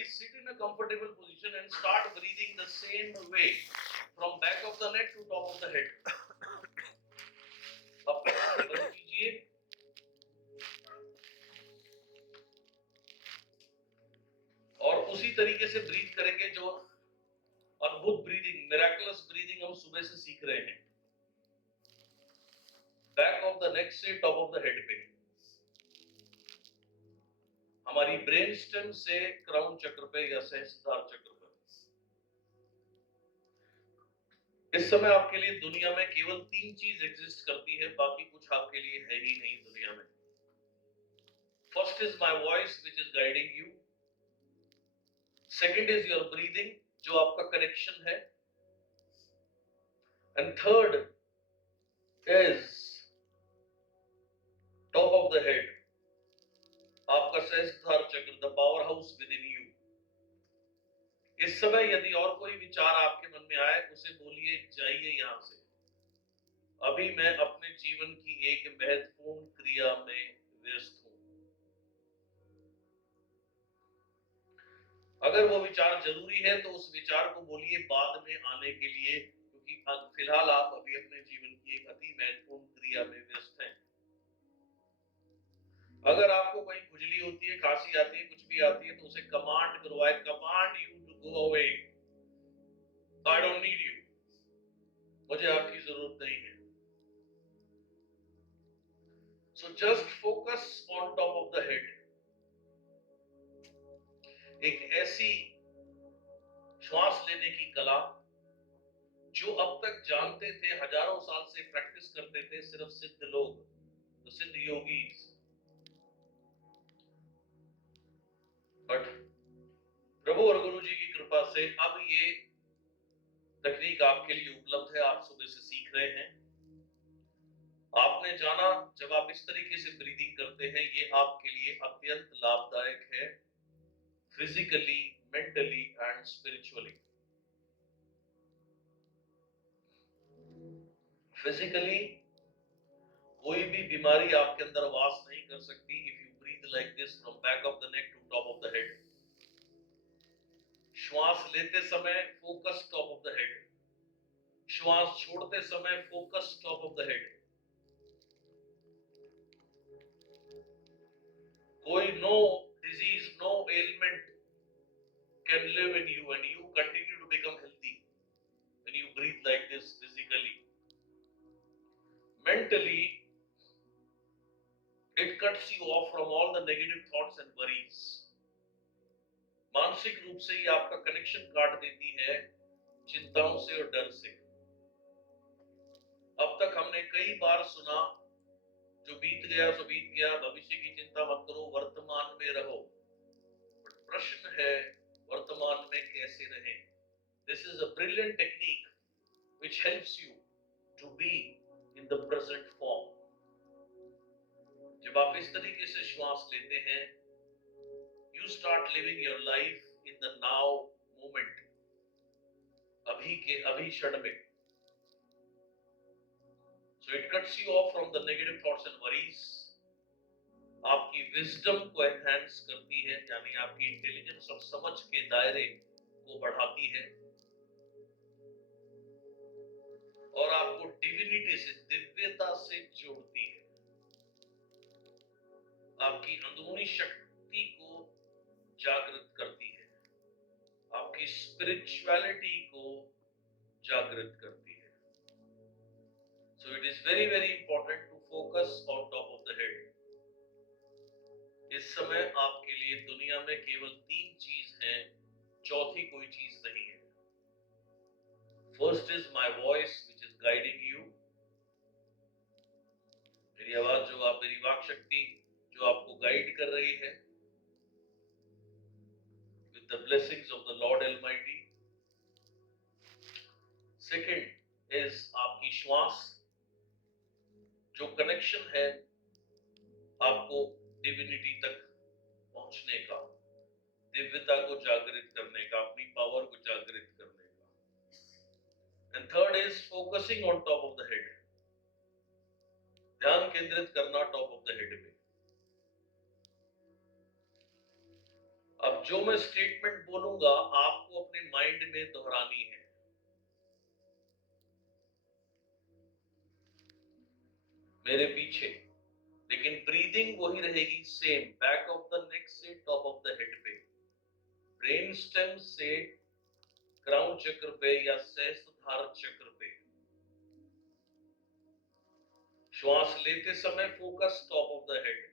eyes, sit in a comfortable position and start breathing the same way from back of the neck to top of the head. अपनी आंखें बंद कीजिए और उसी तरीके से ब्रीथ करेंगे जो अद्भुत ब्रीदिंग, मिराकुलस ब्रीदिंग हम सुबह से सीख रहे हैं। बैक ऑफ द नेक से टॉप ऑफ द हेड पे, हमारी ब्रेन स्टेम से क्राउन चक्र पे या सहस्त्रार चक्र पर। इस समय आपके लिए दुनिया में केवल 3 चीज एग्जिस्ट करती है, बाकी कुछ आपके लिए है ही नहीं दुनिया में। First is my voice which is guiding you, second is your breathing जो आपका कनेक्शन है, and third is top of the head, आपका सहस्त्रार चक्र, the power house with in you. इस समय यदि और कोई विचार आपके मन में आए उसे बोलिए जाइए यहां से, अभी मैं अपने जीवन की एक महत्वपूर्ण क्रिया में व्यस्त हूं। अगर वो विचार जरूरी है तो उस विचार को बोलिए बाद में आने के लिए, क्योंकि फिलहाल आप अभी अपने जीवन की एक अति महत्वपूर्ण क्रिया में व्यस्त हैं। अगर आपको कहीं खुजली होती है, खांसी आती है, कुछ भी आती है तो उसे कमांड करो, I command you to go away, I don't need you, मुझे आपकी जरूरत नहीं है। So just focus on top of the head. एक ऐसी श्वास लेने की कला जो अब तक जानते थे, हजारों साल से प्रैक्टिस करते थे सिर्फ सिद्ध लोग, तो सिद्ध योगी, बट प्रभु और गुरु जी की कृपा से अब ये तकनीक आपके लिए उपलब्ध है, आप सुबह से सीख रहे हैं। आपने जाना जब आप इस तरीके से ब्रीदिंग करते हैं ये आपके लिए अत्यंत लाभदायक है, physically, mentally and spiritually. Physically कोई भी बीमारी आपके अंदर वास नहीं कर सकती if you breathe like this from back of the neck to top of the head. श्वास लेते समय focus top of the head, श्वास छोड़ते समय focus top of the head. कोई no disease, no element can live in you and you continue to become healthy when you breathe like this physically. Mentally, it cuts you off from all the negative thoughts and worries. मानसिक रूप से ये आपका connection काट देती है चिंताओं से और डर से। अब तक हमने कई बार सुना जो बीत गया सो बीत गया, भविष्य की चिंता मत करो, वर्तमान में रहो। बट प्रश्न है वर्तमान में कैसे रहें? This is a brilliant technique which helps you to be in the present form. जब आप इस तरीके से श्वास लेते हैं, you start living your life in the now moment, अभी के अभी क्षण में। So it cuts you off from the negative thoughts and worries. आपकी विजडम को एनहांस करती है, यानी आपकी इंटेलिजेंस और समझ के दायरे को बढ़ाती है और आपको डिविनिटी से, दिव्यता से जोड़ती है, आपकी अंदरूनी शक्ति को जागृत करती है, आपकी स्पिरिचुअलिटी को जागृत करती है। So it is very very important to focus on top of the head. इस समय आपके लिए दुनिया में केवल 3 चीज हैं, चौथी कोई चीज नहीं है। First is my voice which is guiding you, मेरी आवाज जो आप, मेरी वाक शक्ति जो आपको गाइड कर रही है with the blessings of the Lord Almighty. Second is आपकी श्वास जो कनेक्शन है आपको डिविनिटी तक पहुंचने का, दिव्यता को जागृत करने का, अपनी पावर को जागृत करने का। And third is focusing on top of the head, ध्यान केंद्रित करना टॉप ऑफ द हेड पे। अब जो मैं स्टेटमेंट बोलूंगा आपको अपने माइंड में दोहरानी है। मेरे पीछे, लेकिन ब्रीदिंग वही रहेगी सेम, बैक ऑफ द नेक से टॉप ऑफ द हेड पे, ब्रेन स्टेम से क्राउन चक्र पे या सहस्त्रधार चक्र पे। श्वास लेते समय focus top of the head,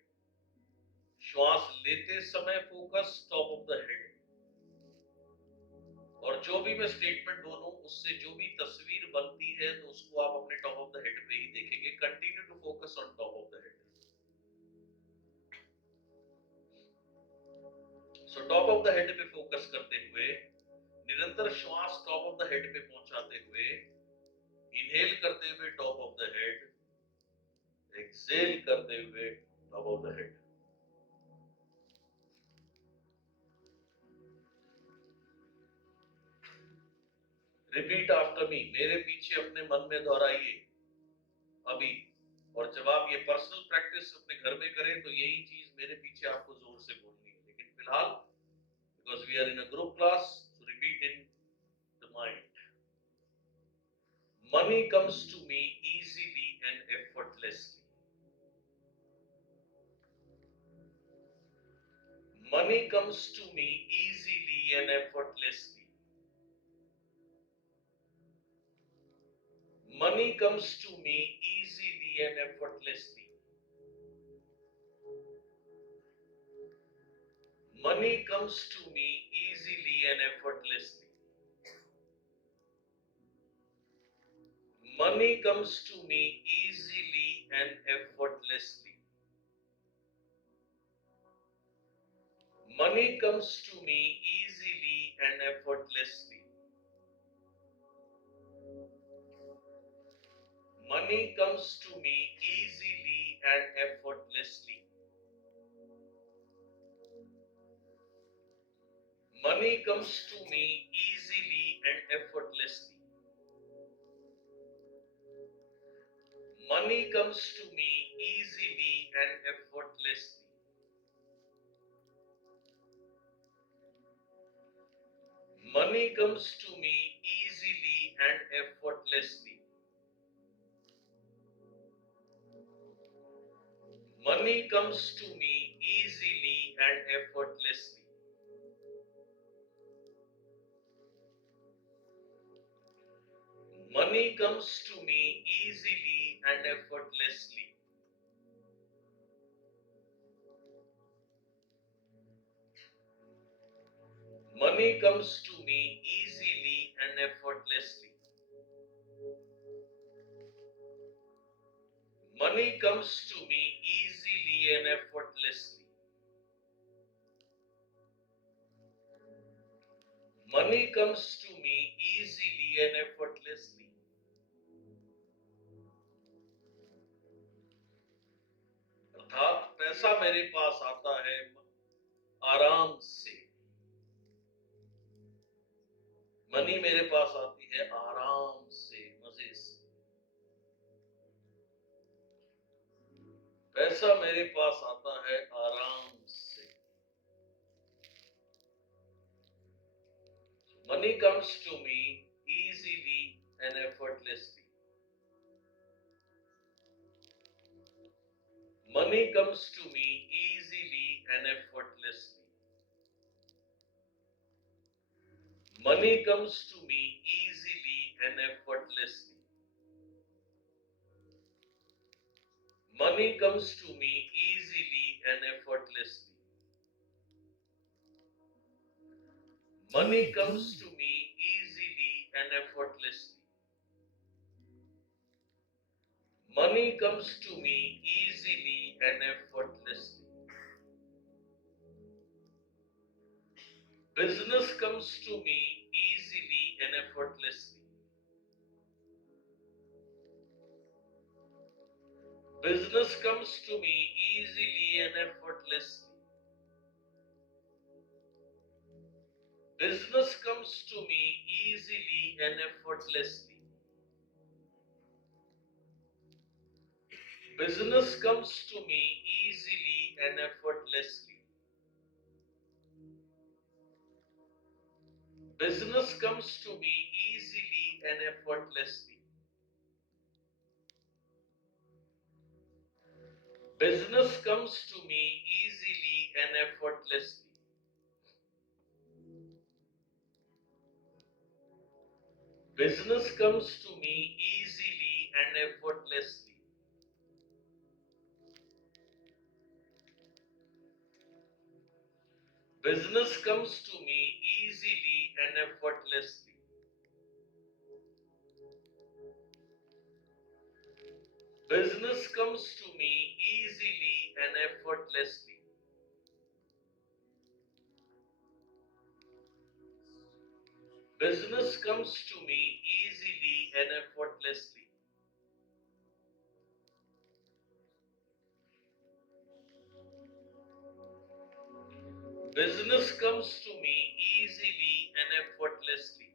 श्वास लेते समय focus top of the head. और जो भी मैं स्टेटमेंट बोलूं उससे जो भी तस्वीर बनती है तो उसको आप अपने टॉप ऑफ द हेड पे ही देखेंगे। Continue to focus on top of the head. So top of the head पे फोकस करते हुए, निरंतर श्वास टॉप ऑफ द हेड पे पहुंचाते हुए, इनहेल करते हुए top of the head, exhale करते हुए top of the head. Repeat after me, मेरे पीछे अपने मन में दोहराइए अभी। और जब आप ये पर्सनल प्रैक्टिस अपने घर में करें तो यही चीज मेरे पीछे आपको जोर से बोलनी है, लेकिन फिलहाल because we are in a group class, so repeat in the mind. Money comes to me easily and effortlessly. Money comes to me easily and effortlessly. Money comes to me easily and effortlessly. Money comes to me easily and effortlessly. Money comes to me easily and effortlessly. Money comes to me easily and effortlessly. Money comes to me easily and effortlessly. Money comes to me easily and effortlessly. Money comes to me easily and effortlessly. Money comes to me easily and effortlessly. Money comes to me easily and effortlessly. Money comes to me easily and effortlessly. Money comes to me easily and effortlessly. Money comes to me easily and effortlessly. Money comes to me easily and effortlessly. अर्थात पैसा मेरे पास आता है आराम से। Money मेरे पास आती है आराम से, मजे से। पैसा मेरे पास आता है आराम से। Money comes to me easily and effortlessly. Money comes to me easily and effortlessly. Money comes to me easily and effortlessly. Money comes to me easily and effortlessly. Money comes to me easily and effortlessly. Money comes to me easily and effortlessly. Business comes to me easily and effortlessly. Business comes to me easily and effortlessly. Business comes to me easily and effortlessly. Business comes to me easily and effortlessly. Business comes to me easily and effortlessly. Business comes to me easily and effortlessly. Business comes to me easily and effortlessly. Business comes to me easily and effortlessly. Business comes to me easily and effortlessly. Business comes to me easily and effortlessly. Business comes to me easily and effortlessly.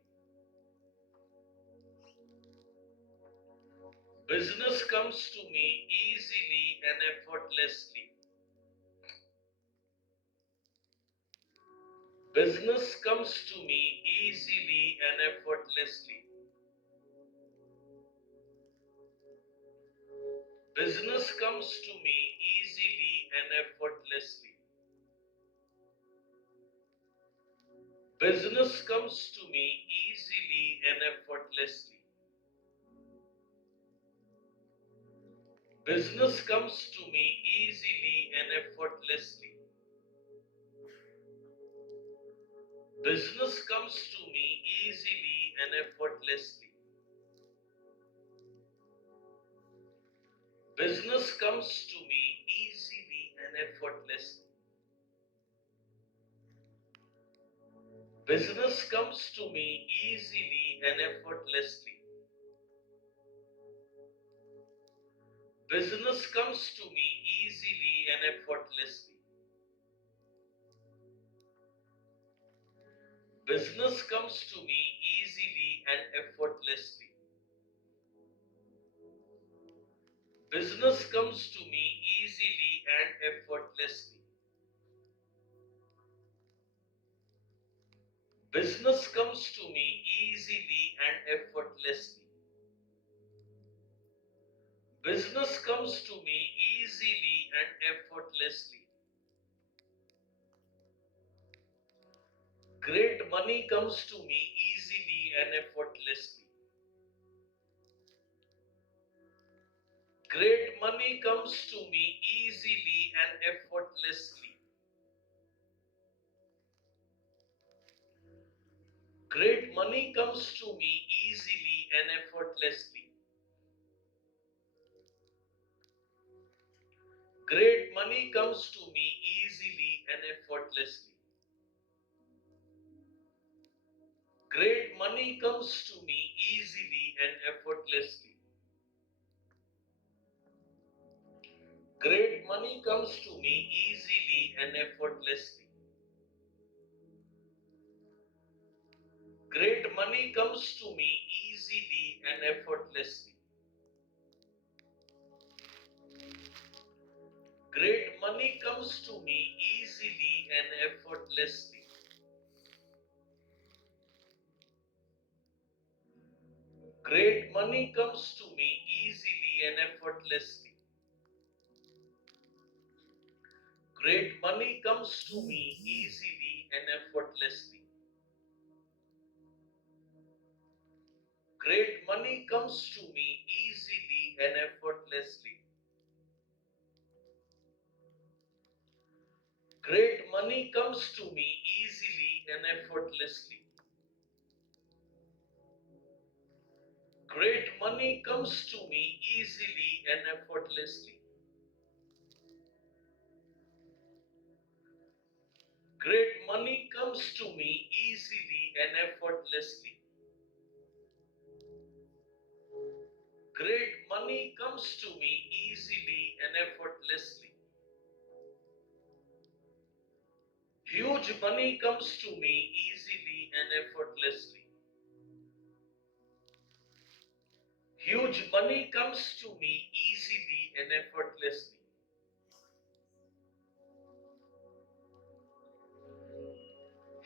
Business comes to me easily and effortlessly. Business comes to me easily and effortlessly. Business comes to me easily and effortlessly. Business comes to me easily and effortlessly. Business comes to me easily and effortlessly. Business comes to me easily and effortlessly. Business comes to me easily and effortlessly. Business comes to me easily and effortlessly. Business comes to me easily and effortlessly. Business comes to me easily and effortlessly. Business comes to me easily and effortlessly. Business comes to me easily and effortlessly. Business comes to me easily and effortlessly. Great money comes to me easily and effortlessly. Great money comes to me easily and effortlessly. Great money comes to me easily and effortlessly. Great money comes to me easily and effortlessly. Great money comes to me easily and effortlessly. Great money comes to me easily and effortlessly. Great money comes to me easily and effortlessly. Great money comes to me easily and effortlessly. Great money comes to me easily and effortlessly. Great money comes to me easily and effortlessly. Great money comes to me easily and effortlessly. Great money comes to me easily and effortlessly. Great money comes to me easily and effortlessly. Great money comes to me easily and effortlessly. Great money comes to me easily and effortlessly. Huge money comes to me easily and effortlessly. Huge money comes to me easily and effortlessly.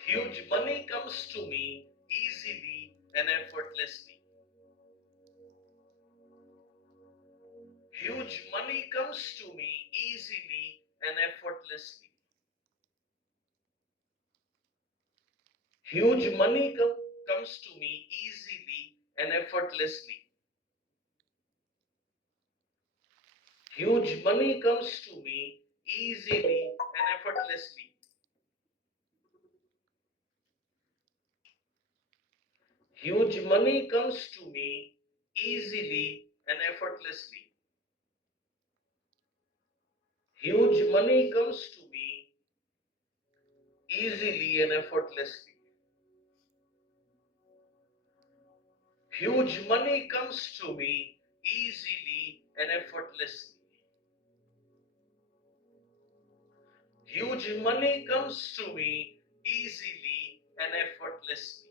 Huge money comes to me easily and effortlessly. Huge money comes to me easily and effortlessly. Huge money comes to me easily and effortlessly. Huge money comes to me easily and effortlessly. Huge money comes to me easily and effortlessly. Huge money comes to me easily and effortlessly. Huge money comes to me easily and effortlessly. Huge money comes to me easily and effortlessly.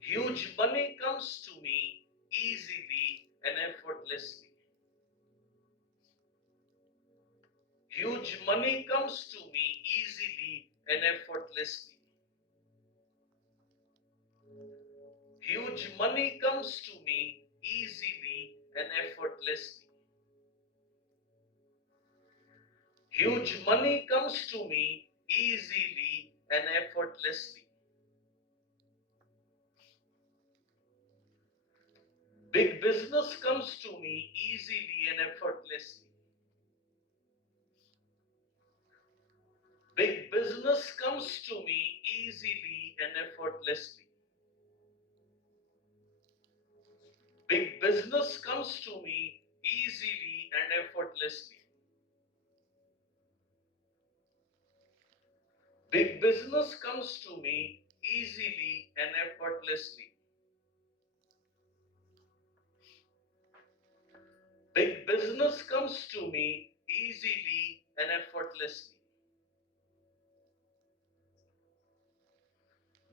Huge money comes to me easily and effortlessly. Huge money comes to me easily and effortlessly. Huge money comes to me easily and effortlessly. Huge money comes to me easily and effortlessly. Big business comes to me easily and effortlessly. Big business comes to me easily and effortlessly. Big business comes to me easily and effortlessly. Big business comes to me easily and effortlessly. Big business comes to me easily and effortlessly.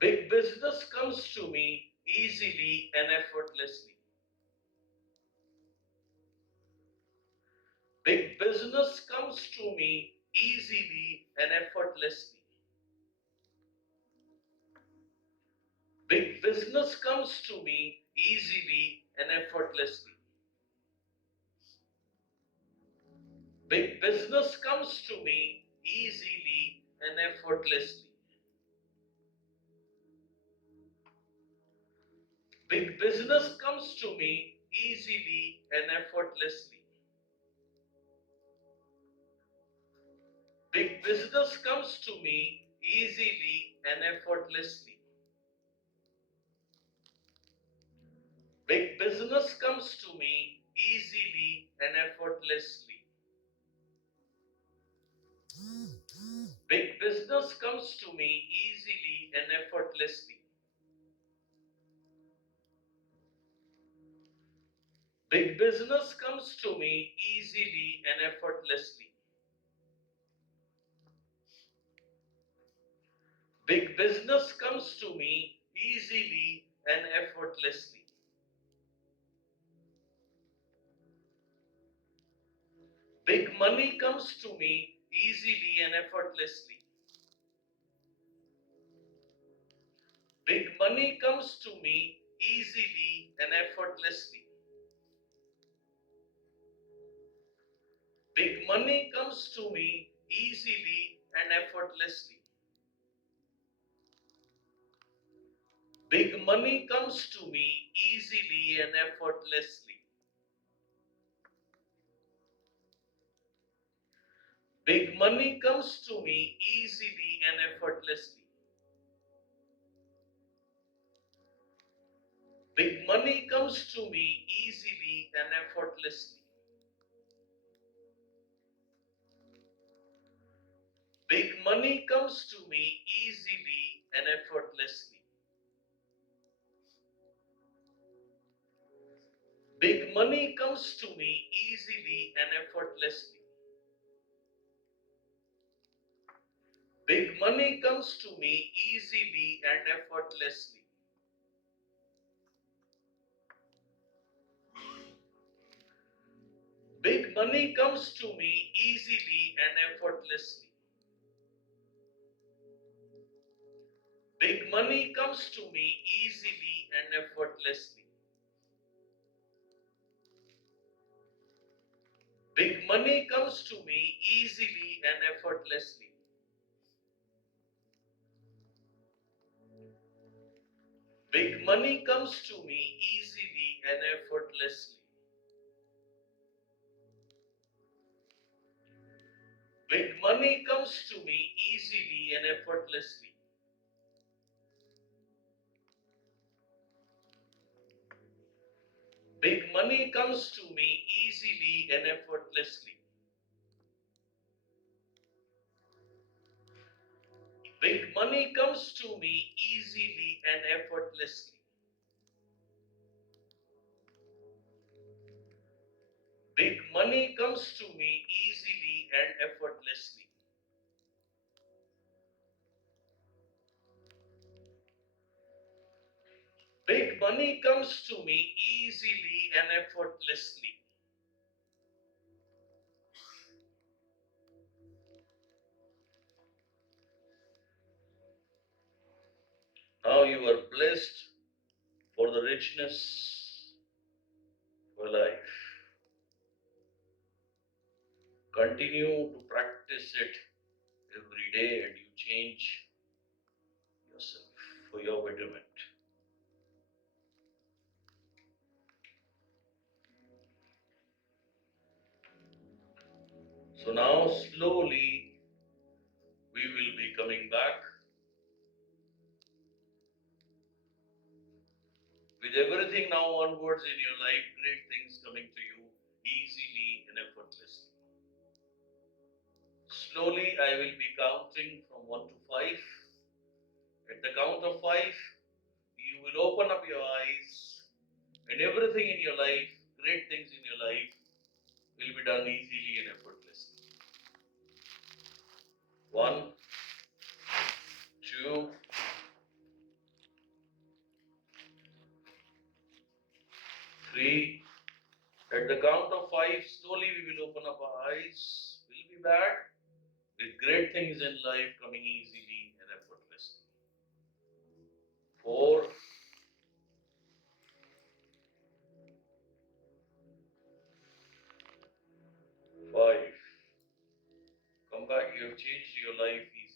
Big business comes to me easily and effortlessly. Big business comes to me easily and effortlessly. Big business comes to me easily and effortlessly. Big business comes to me easily and effortlessly. Big business comes to me easily and effortlessly. Big business comes to me easily and effortlessly. Big business comes to me easily and effortlessly. Big business comes to me easily and effortlessly. Big business comes to me easily and effortlessly. Big business comes to me easily and effortlessly. Big money comes to me easily and effortlessly. Big money comes to me easily and effortlessly. Big money comes to me easily and effortlessly. Big money comes to me easily and effortlessly. Big money comes to me easily and effortlessly. Big money comes to me easily and effortlessly. Big money comes to me easily and effortlessly. Big money comes to me easily and effortlessly. Big money comes to me easily and effortlessly. Big money comes to me easily and effortlessly. Big money comes to me easily and effortlessly. Big money comes to me easily and effortlessly. Big money comes to me easily and effortlessly. Big money comes to me easily and effortlessly. Big money comes to me easily and effortlessly. Big money comes to me easily and effortlessly. Big money comes to me easily and effortlessly. Big money comes to me easily and effortlessly. Now you are blessed for the richness of life. Continue to practice it every day and you change yourself for your betterment. So now slowly we will be coming back with everything now onwards in your life, great things coming to you easily and effortlessly. Slowly I will be counting from 1 to 5. At the count of 5, you will open up your eyes and everything in your life, great things in your life will be done easily and effortlessly. 1, 2, 3. At the count of 5, slowly we will open up our eyes. We'll be back with great things in life coming easily and effortlessly. 4, 5. Come back, you have changed your life easily.